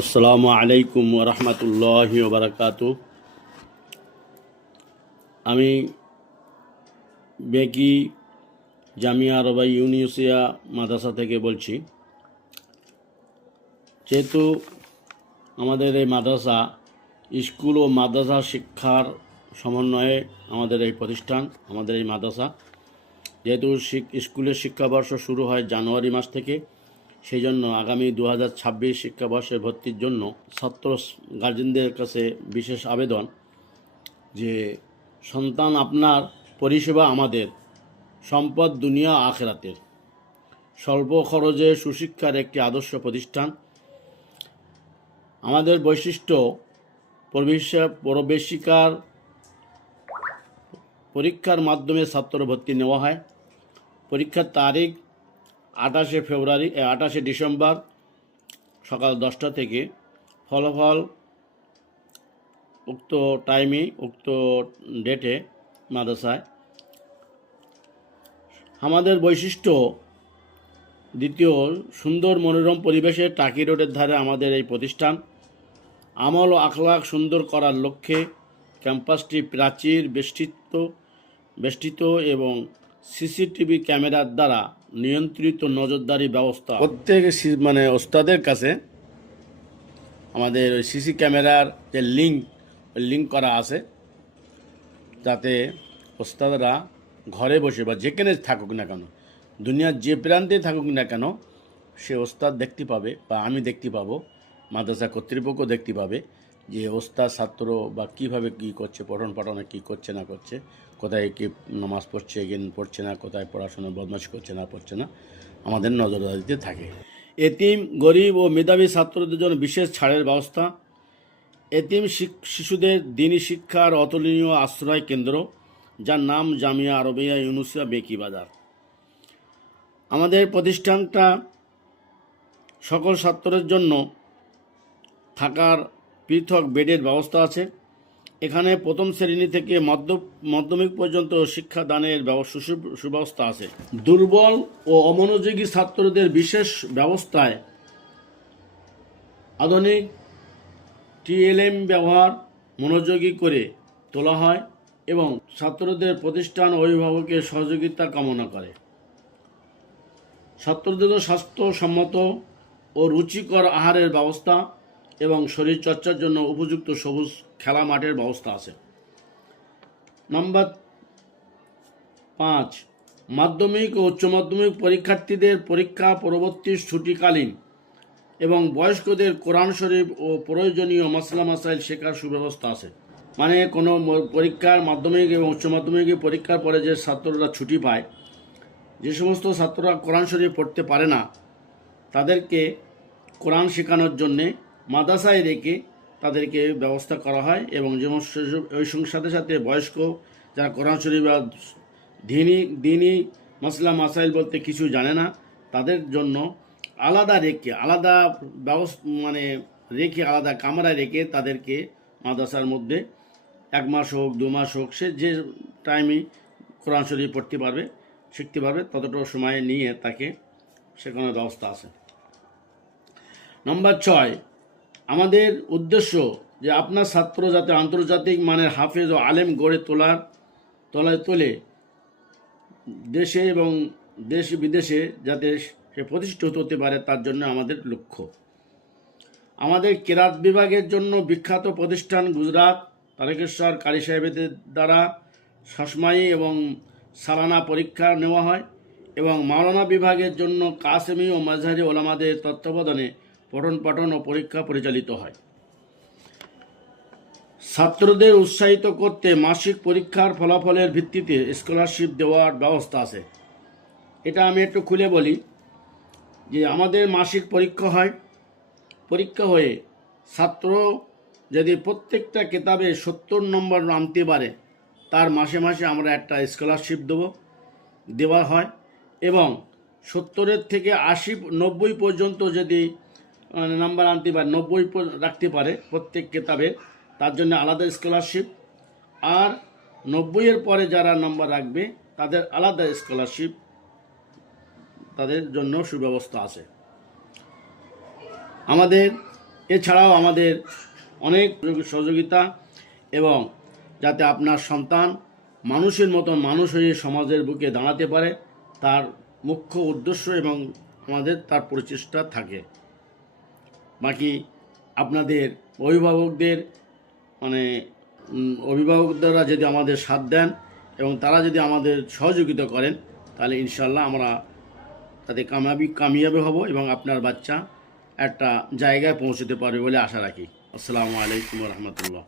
আসসালামু আলাইকুম রহমতুল্লাহ বারাকাত। আমি বেকি জামিয়া রবাই ইউনিসিয়া মাদ্রাসা থেকে বলছি। যেহেতু আমাদের এই মাদ্রাসা স্কুল ও মাদ্রাসা শিক্ষার সমন্বয়ে আমাদের এই প্রতিষ্ঠান, আমাদের এই মাদ্রাসা। যেহেতু স্কুলের শিক্ষাবর্ষ শুরু হয় জানুয়ারি মাস থেকে সেই জন্য আগামী দু হাজার ছাব্বিশ শিক্ষাবর্ষে ভর্তির জন্য ছাত্র গার্জেনদের কাছে বিশেষ আবেদন যে সন্তান আপনার পরিষেবা আমাদের, সম্পদ দুনিয়া আখেরাতের। স্বল্প খরচে সুশিক্ষার একটি আদর্শ প্রতিষ্ঠান। আমাদের বৈশিষ্ট্য প্রবেশিকা প্রবেশিকার পরীক্ষার মাধ্যমে ছাত্র ভর্তি নেওয়া হয়। পরীক্ষার তারিখ আঠাশে ফেব্রুয়ারি আঠাশে ডিসেম্বর সকাল দশটা থেকে ফলাফল উক্ত টাইমে উক্ত ডেটে মাদ্রাসায়। আমাদের বৈশিষ্ট্য দ্বিতীয়, সুন্দর মনোরম পরিবেশে টাকি রোডের ধারে আমাদের এই প্রতিষ্ঠান। আমল ও আখলাক সুন্দর করার লক্ষ্যে ক্যাম্পাসটি প্রাচীর বেষ্টিত বেষ্টিত এবং সিসিটিভি ক্যামেরার দ্বারা নিয়ন্ত্রিত নজরদারি ব্যবস্থা। প্রত্যেক মানে ওস্তাদের কাছে আমাদের ওই সিসি ক্যামেরার যে লিঙ্ক লিঙ্ক করা আছে, যাতে ওস্তাদরা ঘরে বসে বা যেখানে থাকুক না কেন, দুনিয়ার যে প্রান্তে থাকুক না কেন, সে ওস্তাদ দেখতে পাবে বা আমি দেখতে পাবো, মাদ্রাসা কর্তৃপক্ষ দেখতে পাবে যে ওস্তাদ ছাত্র বা কীভাবে কি করছে পঠন পাঠনে কি করছে, না করছে, কোথায় কি নামাজ পড়ছে কি পড়ছে না, কোথায় পড়াশোনা বদমাশ করছে, না পড়ছে না, আমাদের নজরদারিতে থাকে। এতিম, গরিব ও মেধাবী ছাত্রদের জন্য বিশেষ ছাড়ের ব্যবস্থা। এতিম শিশুদের দিনী শিক্ষার অতুলনীয় আশ্রয় কেন্দ্র, যার নাম জামিয়া আরবিয়া ইউনুসিয়া বেকি বাজার। আমাদের প্রতিষ্ঠানটা সকল ছাত্রের জন্য থাকার পৃথক বেডের ব্যবস্থা আছে। এখানে প্রথম শ্রেণি থেকে মধ্য মাধ্যমিক পর্যন্ত শিক্ষাদানের সুব্যবস্থা আছে। দুর্বল ও অমনোযোগী ছাত্রদের বিশেষ ব্যবস্থায় আধুনিক টিএলএম ব্যবহার মনোযোগী করে তোলা হয় এবং ছাত্রদের প্রতিষ্ঠান অভিভাবকের সহযোগিতা কামনা করে। ছাত্রদের স্বাস্থ্যসম্মত ও রুচিকর আহারের ব্যবস্থা এবং শরীরচর্চার জন্য উপযুক্ত সবুজ খেলা মাঠের ব্যবস্থা আছে। নাম্বার পাঁচ, মাধ্যমিক ও উচ্চ মাধ্যমিক পরীক্ষার্থীদের পরীক্ষা পরবর্তী ছুটিকালীন এবং বয়স্কদের কোরআন শরীফ ও প্রয়োজনীয় মাসলা মাসাইল শেখার সুব্যবস্থা আছে। মানে কোনো পরীক্ষার মাধ্যমিক এবং উচ্চ মাধ্যমিক পরীক্ষার পরে যে ছাত্ররা ছুটি পায়, যে সমস্ত ছাত্ররা কোরআন শরীফ পড়তে পারে না, তাদেরকে কোরআন শেখানোর জন্যে মাদ্রাসায় রেখে তাদেরকে ব্যবস্থা করা হয় এবং যেমন ওই সঙ্গে সাথে সাথে বয়স্ক যারা কোরআন শরীফ বা দিনী দিনী মাসলা, মাসাইল বলতে কিছু জানে না, তাদের জন্য আলাদা রেখে, আলাদা ব্যবস্থা মানে রেখে, আলাদা কামরায় রেখে তাদেরকে মাদ্রাসার মধ্যে এক মাস হোক, দু মাস হোক, সে যে টাইমে কোরআন শরীফ পড়তে পারবে, শিখতে পারবে, ততটুকু সময় নিয়ে তাকে শেখানোর ব্যবস্থা আছে। নম্বর ছয় আমাদের উদ্দেশ্য যে আপনার ছাত্র যাতে আন্তর্জাতিক মানের হাফেজ ও আলেম গড়ে তোলার, তলায় তোলে দেশে এবং দেশ বিদেশে যাতে সে প্রতিষ্ঠিত হতে পারে, তার জন্য আমাদের লক্ষ্য। আমাদের কেরাত বিভাগের জন্য বিখ্যাত প্রতিষ্ঠান গুজরাট, তারকেশ্বর কারি সাহেবদের দ্বারা সসমায়ী এবং সালানা পরীক্ষা নেওয়া হয় এবং মাওলানা বিভাগের জন্য কাসেমি ও মাঝহারি ওলামাদের তত্ত্বাবধানে পঠন পাঠন ও পরীক্ষা পরিচালিত হয়। ছাত্রদের উৎসাহিত করতে মাসিক পরীক্ষার ফলাফলের ভিত্তিতে স্কলারশিপ দেওয়ার ব্যবস্থা আছে। এটা আমি একটু খুলে বলি যে আমাদের মাসিক পরীক্ষা হয়। পরীক্ষা হয়ে ছাত্র যদি প্রত্যেকটা কেতাবে সত্তর নম্বর আনতে পারে, তার মাসে মাসে আমরা একটা স্কলারশিপ দেবো, দেওয়া হয় এবং সত্তরের থেকে আশি, নব্বই পর্যন্ত যদি নাম্বার আনতে পারে, নব্বই রাখতে পারে প্রত্যেক কেতাবে। তার জন্য আলাদা স্কলারশিপ আর নব্বইয়ের পরে যারা নাম্বার রাখবে, তাদের আলাদা স্কলারশিপ তাদের জন্য সুব্যবস্থা আছে। আমাদের, এছাড়াও আমাদের অনেক সহযোগিতা এবং যাতে আপনার সন্তান মানুষের মতন মানুষ হয়ে সমাজের বুকে দাঁড়াতে পারে, তার মুখ্য উদ্দেশ্য এবং আমাদের তার প্রচেষ্টা থাকে। বাকি আপনাদের অভিভাবকদের মানে অভিভাবকরা যদি আমাদের সাথ দেন এবং তারা যদি আমাদের সহযোগিতা করেন, তাহলে ইনশাল্লাহ আমরা তাতে কামাবি কামিয়াবি হব এবং আপনার বাচ্চা একটা জায়গায় পৌঁছতে পারবে বলে আশা রাখি। আসসালামু আলাইকুম রহমতুল্লাহ।